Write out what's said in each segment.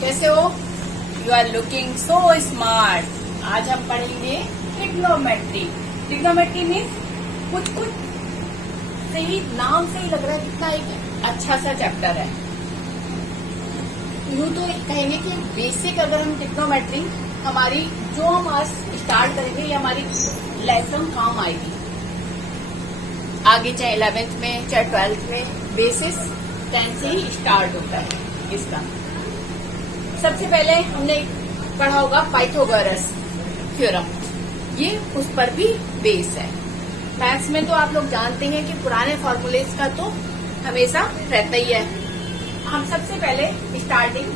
कैसे हो? You are looking so smart. आज हम पढ़ेंगे ट्रिग्नोमेट्री। ट्रिग्नोमेट्री मीन्स कुछ सही नाम से ही लग रहा है कितना एक अच्छा सा चैप्टर है। यूं तो कहेंगे कि बेसिक अगर हम ट्रिग्नोमेट्री हमारी जो हम आज स्टार्ट करेंगे ये हमारी लेसन काम आएगी आगे, चाहे 11th में चाहे 12th में। बेसिस 10 से ही स्टार्ट होता है इसका। सबसे पहले हमने पढ़ा होगा पाइथागोरस थ्योरम, ये उस पर भी बेस है। मैथ्स में तो आप लोग जानते हैं कि पुराने फॉर्मूलेस का तो हमेशा रहता ही है। हम सबसे पहले स्टार्टिंग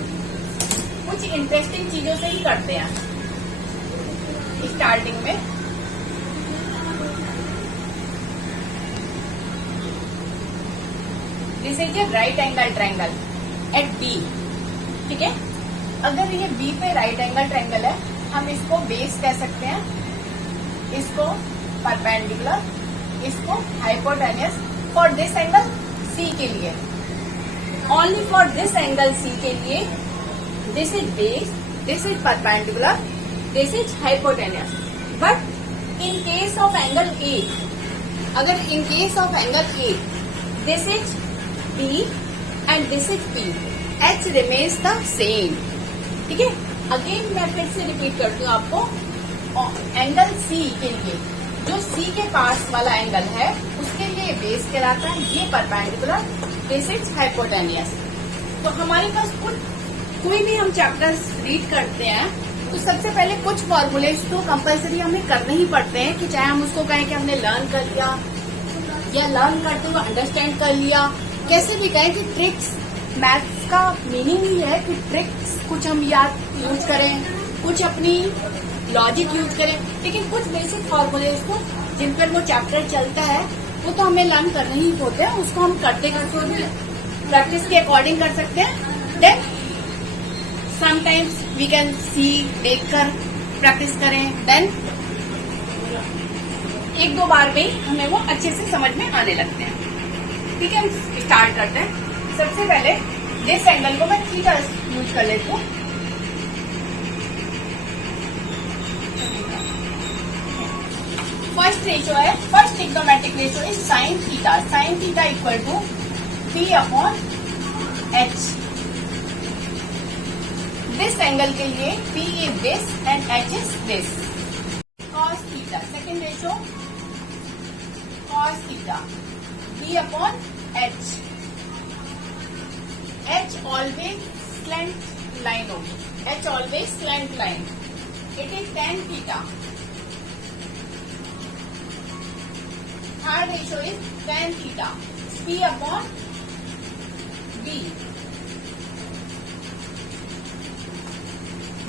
कुछ इंटरेस्टिंग चीजों से ही करते हैं। स्टार्टिंग में this is a right angle triangle at B, ठीक है। अगर ये बी पे राइट एंगल ट्रायंगल है, हम इसको बेस कह सकते हैं, इसको परपेंडिकुलर, इसको hypotenuse. For this angle C के लिए, only for this angle C के लिए, this is base, this is perpendicular, this is hypotenuse. But in case of angle A, अगर in case of angle A this is B and this is P, H remains the same, ठीक है। Again मैं फिर से repeat करती हूँ आपको। Angle C के लिए, जो सी के पास वाला एंगल है उसके लिए बेस कहलाता है, ये परपेंडिकुलर, दिस इज हाइपोटेन्यूस। तो हमारे पास कोई भी हम चैप्टर्स रीड करते हैं तो सबसे पहले कुछ फॉर्मूलेस तो कंपलसरी हमें करने ही पड़ते हैं, कि चाहे हम उसको कहें कि हमने लर्न कर लिया या लर्न करते हुए अंडरस्टैंड कर लिया, कैसे भी कहें कि ट्रिक्स। मैथ्स का मीनिंग ही है कि ट्रिक्स कुछ हम याद यूज करें, कुछ अपनी लॉजिक यूज करें, लेकिन कुछ बेसिक फॉर्मूलेस को जिन पर वो चैप्टर चलता है वो तो हमें लर्न करने ही होते हैं। उसको हम करते करते भी प्रैक्टिस के अकॉर्डिंग कर सकते हैं। Then sometimes we can see, देख कर प्रैक्टिस करें, देन एक दो बार में हमें वो अच्छे से समझ में आने लगते हैं, ठीक है। स्टार्ट करते हैं। सबसे पहले दिस एंगल को मैं थीटा यूज कर लेती हूँ। फर्स्ट रेशियो है, first trigonometric ratio is sine theta. Sine theta equal to P upon H. This angle के लिए P is this and H is this. Cos theta, second ratio cos theta, P upon H. H always slant line होगी, H always slant line. It is tan theta. Third ratio is tan theta, P upon B.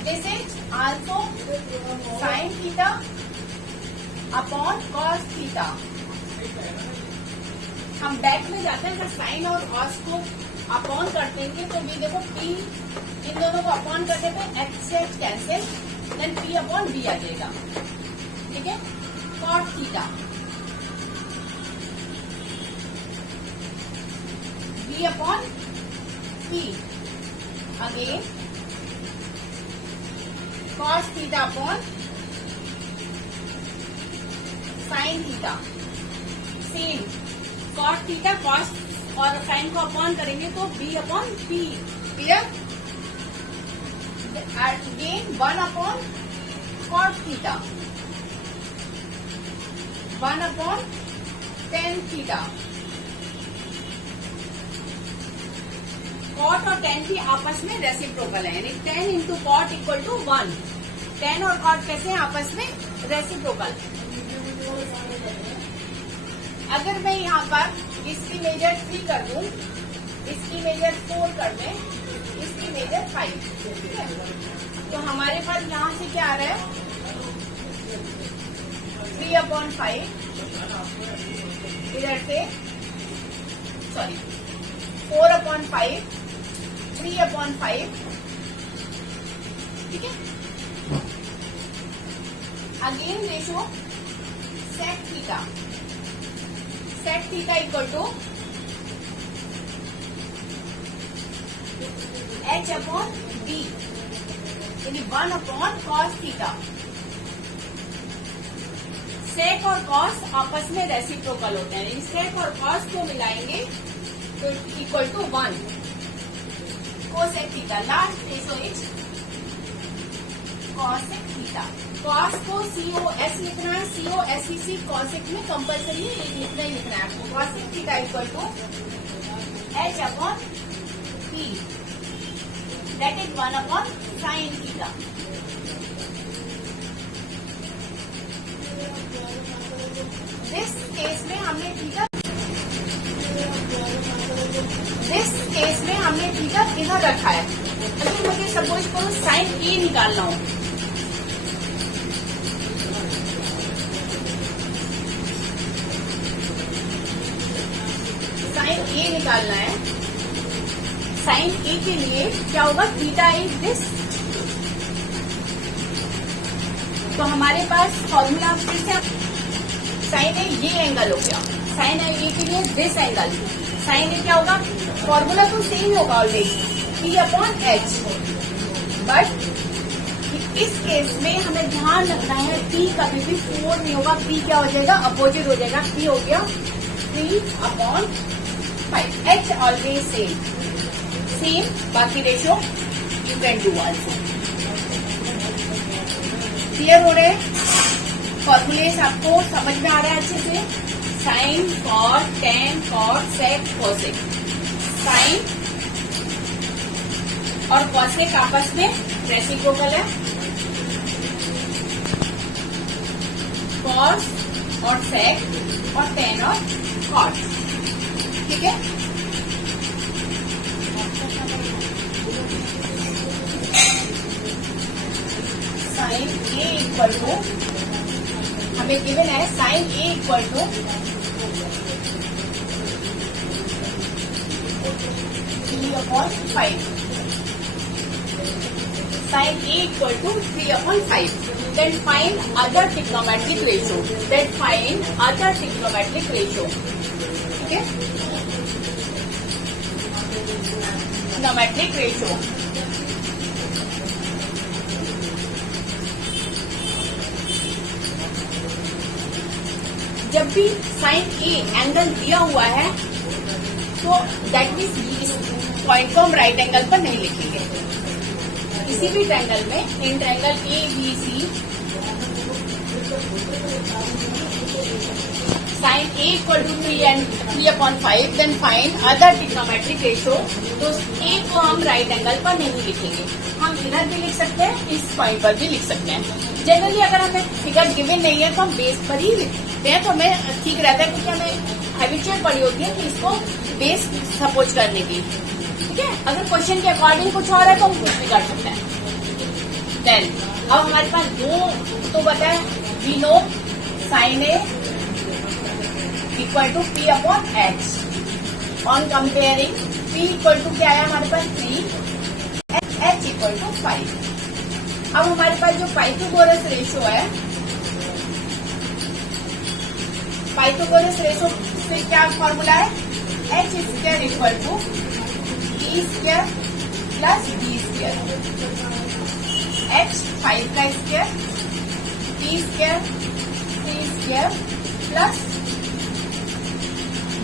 This is also sin theta upon cos theta. हम back में जाते हैं, अगर sign और cos को upon कर देंगे तो भी देखो पी, इन दोनों को अपॉन कर देते हैं, एच से H cancel, then P upon B आ जाएगा, ठीक है। Cot theta, B upon P, again cos theta upon sine theta, same cot theta, cos और साइन को अपॉन करेंगे तो B upon P, clear. Again 1 upon cot theta, 1 upon tan theta. Cot और tan भी आपस में रेसिप्रोकल है, यानी 10 इंटू कॉट इक्वल टू 1। 10 और कॉट कैसे हैं आपस में रेसिप्रोकल। अगर मैं यहाँ पर इसकी मेजर 3 कर दूं, इसकी मेजर 4 कर दें, इसकी मेजर 5, ठीक है। तो हमारे पास यहाँ से क्या आ रहा है, 3/5, इधर से सॉरी 4/5, 3/5, ठीक है। Again ratio sec theta, sec theta equal to H upon D यानी 1 अपॉन कॉस थीटा। सेक और कॉस आपस में रेसिप्रोकल होते हैं, सेक और कॉस को मिलाएंगे तो equal to 1 cosec theta. Last ratio is cosec theta. Cos को COS लिखना है, COSEC कॉसेक में कंपल्सरी लिखना ही लिखना है आपको। Cosec theta equal to H upon P that is 1 upon sine theta. This case में हमने थीटा इधर रखा है। अगर मुझे सपोज करो साइन ए निकालना हो, साइन ए निकालना है, साइन ए के लिए क्या होगा, थीटा इज दिस। तो हमारे पास फॉर्मूला फिर से साइन ए ये एंगल हो गया, साइन ए के लिए दिस एंगल, साइन ए क्या होगा, फॉर्मूला तो सेम होगा already, P upon H. But इस केस में हमें ध्यान रखना है P कभी भी 4 नहीं होगा, P क्या हो जाएगा, अपोजिट हो जाएगा, P हो गया 3 अपॉन 5। H ऑलवेज सेम, बाकी ratio you can do also. Clear हो रहे हैं फॉर्मूलेस, आपको समझ में आ रहा है अच्छे से। साइन, कॉट, टेन, कॉट, सेक, कोसेक। साइन और कोसेक आपस में रेसिप्रोकल है, कॉस और सेक और टेन और कॉट, ठीक है। साइन ए इक्वल टू, हमें गिवन है sine A equal to 3/5, sine A equal to 3/5। Then find other trigonometric ratio. Then find other trigonometric ratio. ठीक है, trigonometric ratio। जब भी साइन ए एंगल दिया हुआ है तो दैट मीन्स इस पॉइंट को हम राइट एंगल पर नहीं लिखेंगे। किसी भी ट्रायंगल में in triangle ABC sine A equal to 3/5, then find other trigonometric ratio. तो ए को हम राइट एंगल पर नहीं लिखेंगे, हम इधर भी लिख सकते हैं, इस पॉइंट पर भी लिख सकते हैं। जनरली अगर हमें फिगर गिवन नहीं है तो हम बेस पर ही लिखते हैं, तो हमें ठीक रहता है, क्योंकि हमें हैबिचुअल पड़ी होती है कि इसको बेस सपोज करने की। ठीक है, अगर क्वेश्चन के अकॉर्डिंग कुछ और है तो हम कुछ भी कर सकते हैं। देन अब हमारे पास दो तो बताए, we know sine A equal to P upon H। On comparing P equal to क्या है हमारे पास 3, H इक्वल टू 5। अब हमारे पास जो पाइथागोरस रेशियो है, पाइथागोरस रेशियो से क्या फॉर्मूला है, H square equal to E square plus B square. H 5 का square, B square 3 square plus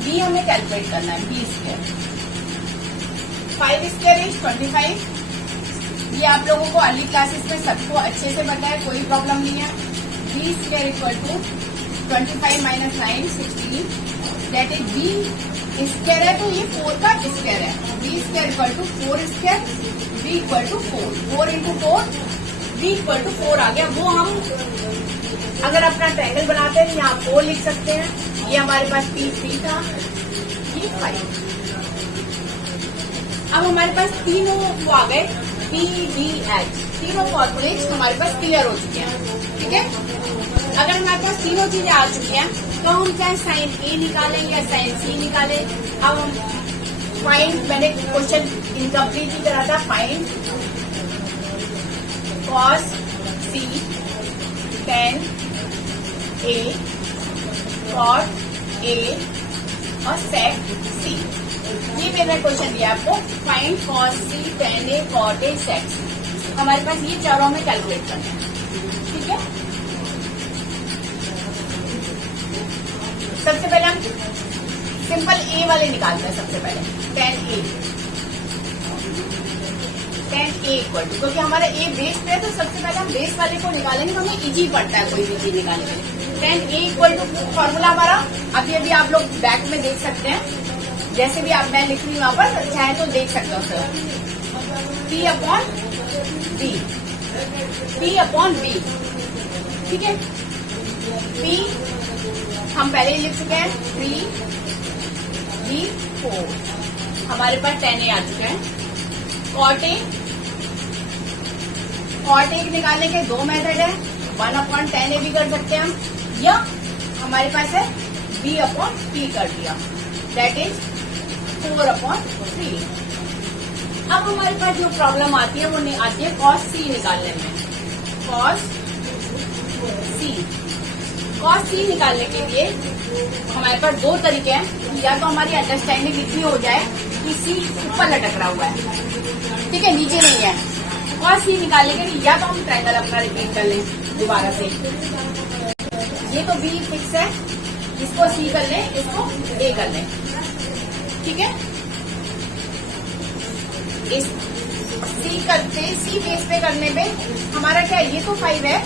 B हमें कैलकुलेट करना है, B स्क्वायर। 5 square is 25। ये आप लोगों को अर्ली क्लासेस में सबको अच्छे से पता है, कोई प्रॉब्लम नहीं है। B square equal to 25 minus 9 16, that is B square है तो ये 4 का स्क्वायर है। B square equal to 4 square, B equal to 4 into 4, B equal to 4 आ गया। वो हम अगर अपना ट्रायंगल बनाते हैं यहाँ 4 लिख सकते हैं। ये हमारे पास P3 था, ये 5। अब हमारे पास तीनों वो आ गए PDH, तीनों फॉर्मूलेज हमारे पास क्लियर हो चुके हैं। ठीक है, अगर हमारे पास तीनों चीजें आ चुकी हैं तो हम चाहे साइन ए निकालें या साइन सी निकालें। अब हम फाइंड, मैंने क्वेश्चन इनकम्प्लीट ही करा था, find cos C tan A, cot A और sec c। ये मैंने क्वेश्चन दिया आपको, find cos c tan a cot a sec c। हमारे पास ये चारों में कैलकुलेट करना है, ठीक है। सबसे पहले हम सिंपल ए वाले निकालते हैं। सबसे पहले tan a इक्वल टू, क्योंकि हमारा ए बेस पे है तो सबसे पहले हम बेस वाले को निकालेंगे, तो हमें इजी पड़ता है कोई भी चीज निकालने के लिए। tan a equal to formula हमारा अभी अभी आप लोग बैक में देख सकते हैं, जैसे भी आप मैं लिख रही हूँ यहाँ पर, चाहे तो देख सकते हो सर। p अपॉन b, ठीक है। p हम पहले ही लिख चुके हैं, 3b4, हमारे पास tan a आ चुके हैं। cot a निकालने के दो मेथड है, 1 अपॉन tan a भी कर सकते हैं हम, या हमारे पास है b अपॉन p कर दिया, दैट इज 4 अपॉन 3। अब हमारे पास जो प्रॉब्लम आती है वो आती है cos c निकालने में। cos c निकालने के लिए हमारे पास दो तरीके हैं, या तो हमारी अंडरस्टैंडिंग इतनी हो जाए कि c ऊपर लटक रहा हुआ है, ठीक है, नीचे नहीं है। cos c निकालने के लिए या तो हम ट्रायंगल अपना रिपीट कर लें दोबारा से, ये तो b फिक्स है, इसको c कर लें, इसको a कर लें, ठीक है। इस सी बेस पे करने में हमारा क्या है, ये तो 5 है,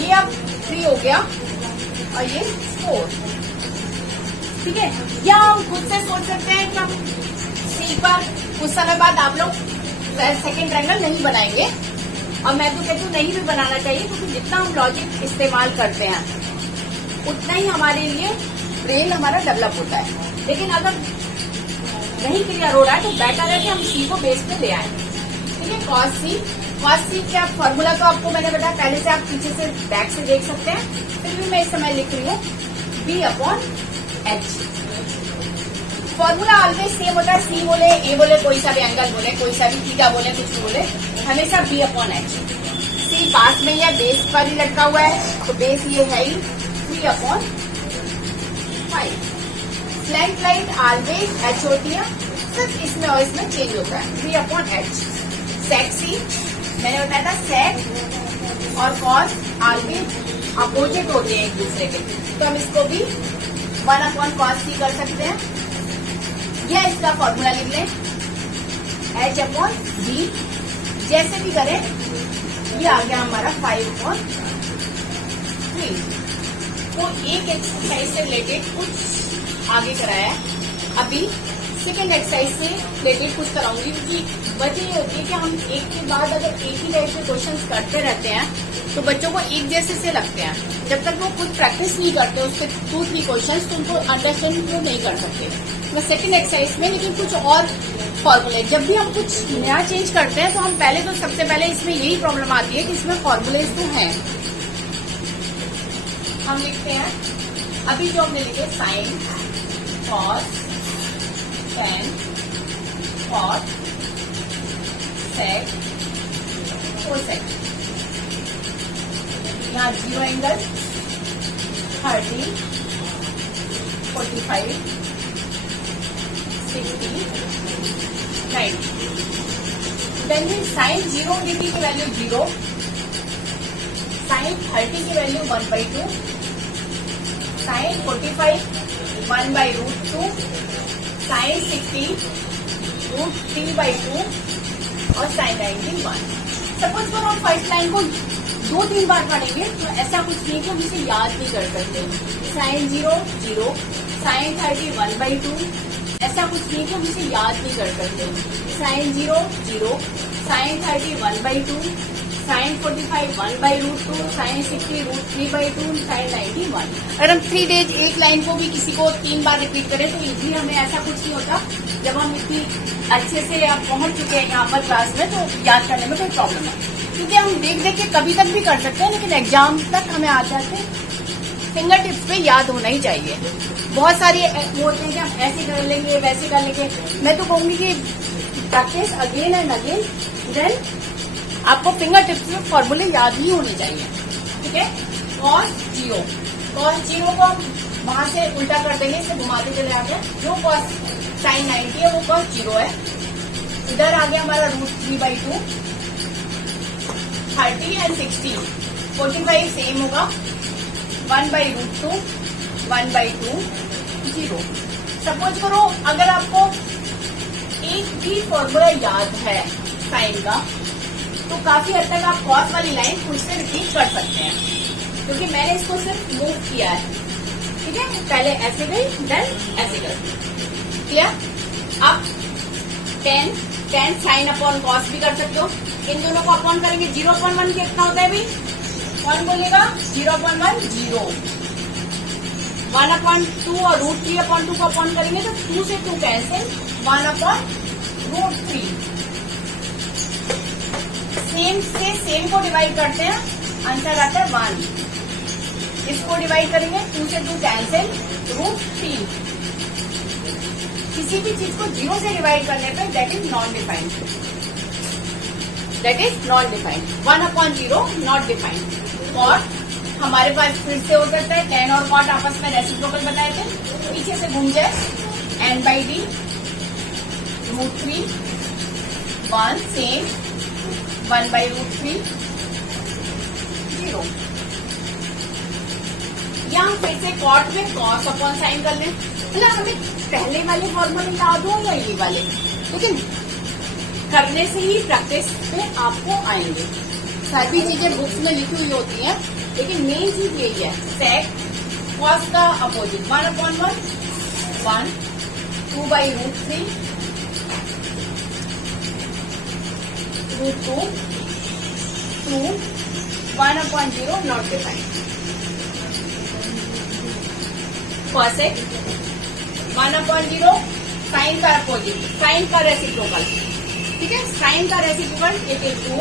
ये अब 3 हो गया और ये 4, ठीक है। या हम खुद से सोच सकते हैं कि हम सी पर कुछ समय बाद आप लोग सेकंड ट्रायंगल नहीं बनाएंगे, और मैं तो कहती हूँ नहीं भी बनाना चाहिए, क्योंकि जितना हम लॉजिक इस्तेमाल करते हैं उतना ही हमारे लिए ब्रेन हमारा डेवलप होता है। लेकिन अगर नहीं क्लियर हो रहा है तो बेटर है कि हम सी को बेस पे ले आए, ठीक है। cos c क्या फॉर्मूला तो आपको मैंने बताया पहले से, आप पीछे से बैक से देख सकते हैं, फिर भी मैं इस समय लिख रही हूँ b upon h। Formula always same होता है, सी बोले ए बोले, कोई सा भी एंगल बोले, कोई सा भी थीटा बोले, कुछ भी बोले, हमेशा b अपॉन h। सी पास में या बेस पर ही लटका हुआ है, तो बेस ये है ही 3 upon 5। Slant line always h होती है, सिर्फ इसमें और इसमें चेंज होता है, 3 अपॉन h। sec c मैंने बताया था, sec और cos ऑलवेज अपोजिट होते हैं एक दूसरे के, तो हम इसको भी 1 अपॉन cos c कर सकते हैं, या इसका फॉर्मूला लिख लें h अपॉन b, जैसे भी करें। ये आ गया हमारा 5 अपॉन 3। तो एक एक्सरसाइज से रिलेटेड कुछ आगे कराया है, अभी सेकेंड एक्सरसाइज से रिलेटेड कुछ कराऊंगी, क्योंकि वजह ये होती है कि हम एक के बाद अगर एक ही टाइप के क्वेश्चंस करते रहते हैं तो बच्चों को एक जैसे से लगते हैं। जब तक वो खुद प्रैक्टिस नहीं करते उसके 2-3 क्वेश्चंस, तो उनको अंडरस्टैंड वो नहीं कर सकते। तो सेकेंड एक्सरसाइज में लेकिन कुछ और फॉर्मूले, जब भी हम कुछ नया चेंज करते हैं तो हम पहले तो सबसे पहले इसमें यही प्रॉब्लम आती है कि इसमें फॉर्मूलेज तो हैं, हम लिखते हैं अभी जो हमने लिखे sine, cos, tan, cot, sec, cosec। यहाँ 0 एंगल, 30, 45, 60, 90। Then sin 0 डिग्री की वैल्यू 0, sin 30 की वैल्यू 1/2, sin 45 1/√2, sin 60 √3/2 और sin 90 1। सपोज तो हम फर्स्ट लाइन को 2-3 बार पढ़ेंगे तो ऐसा कुछ नहीं कि हम इसे याद नहीं कर सकते। sin 0 0, sin 30 1/2, ऐसा कुछ नहीं कि हम इसे याद नहीं कर सकते। sin 0 0, sin 30 1/2, sin 45 1/√2, sin 60 √3/2, sin 90 1। अगर हम 3 डेज एक लाइन को भी किसी को 3 बार रिपीट करें तो इजीली हमें ऐसा कुछ नहीं होता। जब हम इतनी अच्छे से आप पहुंच चुके हैं यहाँ पर क्लास में तो याद करने में कोई प्रॉब्लम है, क्योंकि हम देख देख के कभी तक भी कर सकते हैं, लेकिन एग्जाम तक हमें आ जाते फिंगर टिप्स पे याद होना ही चाहिए। बहुत सारी वो होते हैं कि हम ऐसे कर लेंगे वैसे कर लेंगे। मैं तो कहूंगी कि practice again and again, then आपको फिंगर टिप्स में फॉर्मूले याद ही होने चाहिए, ठीक है। cos 0 कॉस जीरो को हम वहां से उल्टा कर देंगे, इसे घुमाते चले आगे। जो कॉस साइन 90 है वो कॉस जीरो है। इधर आ गया हमारा √3/2, 30 एंड 60, 45 सेम होगा, 1/√2, 1/2, 0। सपोज करो अगर आपको एक भी फॉर्मूला याद है साइन का, तो काफी हद तक आप कॉस वाली लाइन खुद से रिपीट कर सकते हैं, क्योंकि मैंने इसको सिर्फ मूव किया है। ठीक है, पहले ऐसे गई, देन ऐसे गई। क्लियर? अब tan साइन अपॉन कॉस भी कर सकते हो। इन दोनों को अपॉन करेंगे, 0/1 कितना होता है भाई? कौन बोलेगा? 0/1 0, 1/2 और √3/2 को अपॉन करेंगे तो 2 से 2 कैंसिल, 1/√3। सेम से सेम को डिवाइड करते हैं, आंसर आता है 1। इसको डिवाइड करेंगे, 2 से 2 कैंसिल, √3। किसी भी चीज को 0 से डिवाइड करने पर that is non defined, that is non defined. 1/0 not defined. और हमारे पास फिर से हो सकता है tan और cot आपस में रेसिप्रोकल बनाए थे, पीछे से घूम जाए, n/d, √3, 1 सेम, 1/√3, 0। या हम फिर से cot में cos अपॉन साइन कर लें। मतलब हमें पहले वाले फॉर्मूले याद हो या ये वाले, लेकिन करने से ही प्रैक्टिस में आपको आएंगे। सभी चीजें बुक्स में लिखी हुई होती हैं, लेकिन मेन चीज यही है, सेक कॉस का opposite, 1/1, 1, 2/√3, √2, 2, 1/0 not defined. Cosec 1/0 sine का अपोजिट, साइन का रेसिप्रोकल। ठीक है, साइन का reciprocal it is 2,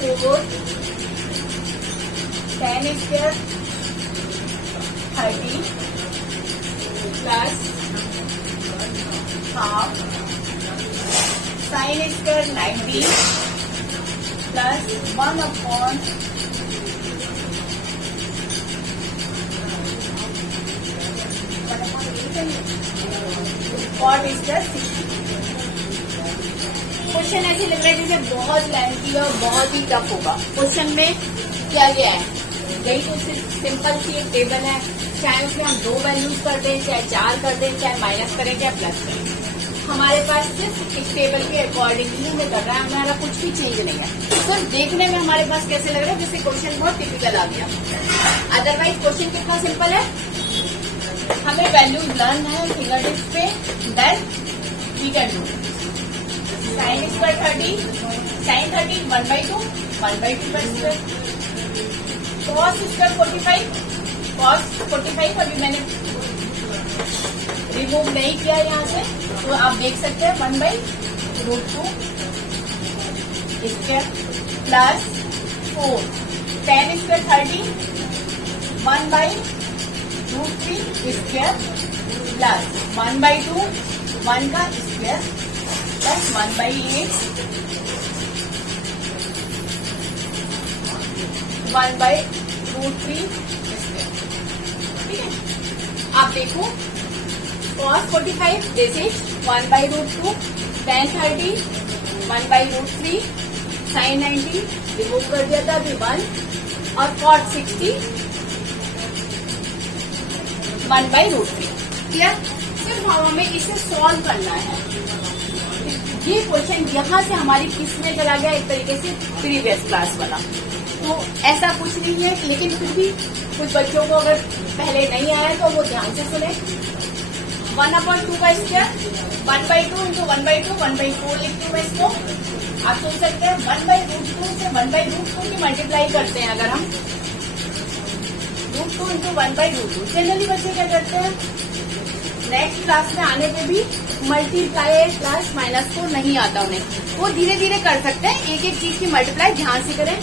4, tan square 30 plus half sine square 90 plus 1/, cot square 60। Question ऐसे लग रहा है जैसे बहुत लेंथी और बहुत ही टफ होगा। क्वेश्चन में क्या गया है, यही तो सिंपल सी एक टेबल है, चाहे उसमें हम 2 वैल्यूज कर दें, चाहे 4 कर दें, चाहे माइनस करें, चाहे प्लस करें, हमारे पास सिर्फ इस टेबल के अकॉर्डिंगली हमें कर रहा है, हमारा कुछ भी चेंज नहीं है। सिर्फ देखने में हमारे पास कैसे लग रहा है जैसे क्वेश्चन बहुत टिपिकल आ गया। अदरवाइज क्वेश्चन कितना सिंपल है, हमें वैल्यूज लर्न है फिंगर टिप्स पे, then we can do. Sine square 30, sine 30 1/2, 1/2 cos square 45, cos 45 अभी मैंने रिमूव नहीं किया यहाँ से, तो आप देख सकते हैं 1/√2 square plus 4, tan square 30, 1/√3 square plus 1/2, 1 का स्क्वायर प्लस 1/8, 1/√3 स्क्वायर। ठीक है, आप देखो cos 45 this is 1/√2, tan 30 1/√3, sin 90 remove कर दिया था अभी 1, और cot 60 1/√3। क्लियर? सिर्फ हमें इसे सॉल्व करना है। ये क्वेश्चन यहाँ से हमारी किस में चला गया, एक तरीके से प्रीवियस क्लास वाला। तो ऐसा कुछ नहीं है, लेकिन फिर भी कुछ बच्चों को अगर पहले नहीं आया तो वो ध्यान से सुने। 1/2 का स्क्वायर 1/2 इंटू 1/2, 1/4 लिखती हूँ मैं इसको। आप सोच सकते हैं 1/√2 से 1/√2 की मल्टीप्लाई करते हैं अगर हम, √2 इंटू 1/√2। जनरली बच्चे क्या करते हैं, नेक्स्ट क्लास में आने पे भी मल्टीप्लाई प्लस माइनस को नहीं आता उन्हें, वो धीरे धीरे कर सकते हैं, एक एक चीज की मल्टीप्लाई ध्यान से करें।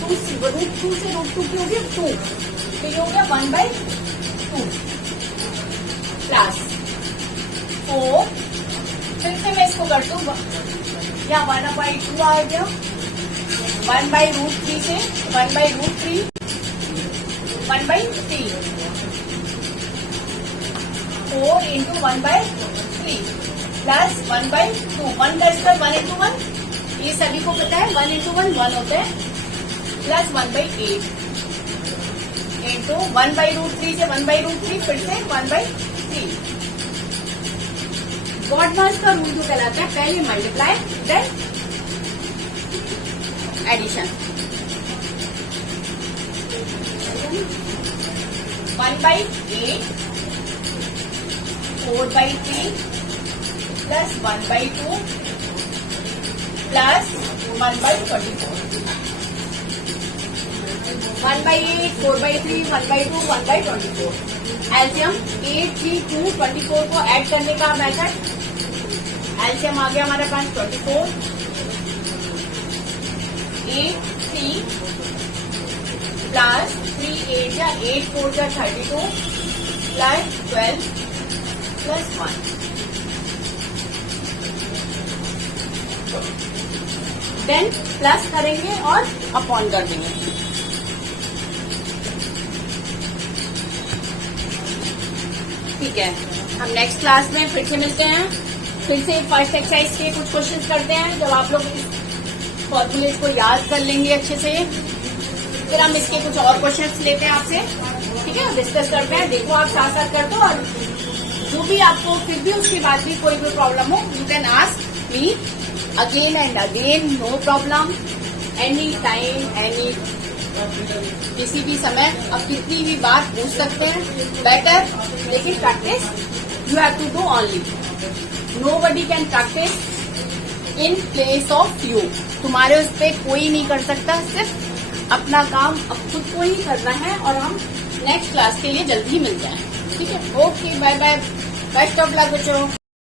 √2 से √2 की होगी 2, तो ये हो गया 1/2 प्लस 4, फिर से मैं इसको कर दूँ, या 1/2 आ गया, 1/√3 से 1/√3 1/3, 4 into 1/3 प्लस 1/2, 1 का स्क्वायर 1 into 1, ये सभी को पता है 1 into 1 1 होते हैं, प्लस 1/8 इंटू 1/√3 से 1/√3 फिर से 1/3। गॉड-मास का रूल जो कहलाता है, पहले multiply then addition. 1/8 4/3 plus 1/2 plus 1/24, 1/8 4/3 1/2 1/24। एल्सियम 8 3 2 24 को ऐड करने का मेथड, एल्सियम आ गया हमारे पास 24, 8 3 प्लस 3 8 या 8 4 या 32 प्लस 12 प्लस 1। देन प्लस करेंगे और अपॉन कर देंगे। ठीक है, हम नेक्स्ट क्लास में फिर से मिलते हैं, फिर से फर्स्ट एक्सरसाइज के कुछ क्वेश्चंस करते हैं। जब आप लोग इस फॉर्मूलेज को याद कर लेंगे अच्छे से, फिर हम इसके कुछ और क्वेश्चंस लेते हैं आपसे, ठीक है, डिस्कस करते हैं। देखो आप साथ साथ कर दो, और जो भी आपको फिर भी उसके बाद भी कोई भी प्रॉब्लम हो, you can ask me again and again, no problem, any time, any किसी भी समय आप कितनी भी बात पूछ सकते हैं, बेटर। लेकिन practice you have to do only, nobody can practice in place of you. तुम्हारे उस पर कोई नहीं कर सकता, सिर्फ अपना काम अब खुद को ही करना है। और हम नेक्स्ट क्लास के लिए जल्दी ही मिल जाएं, ठीक है। Okay, bye bye, best of luck बच्चों।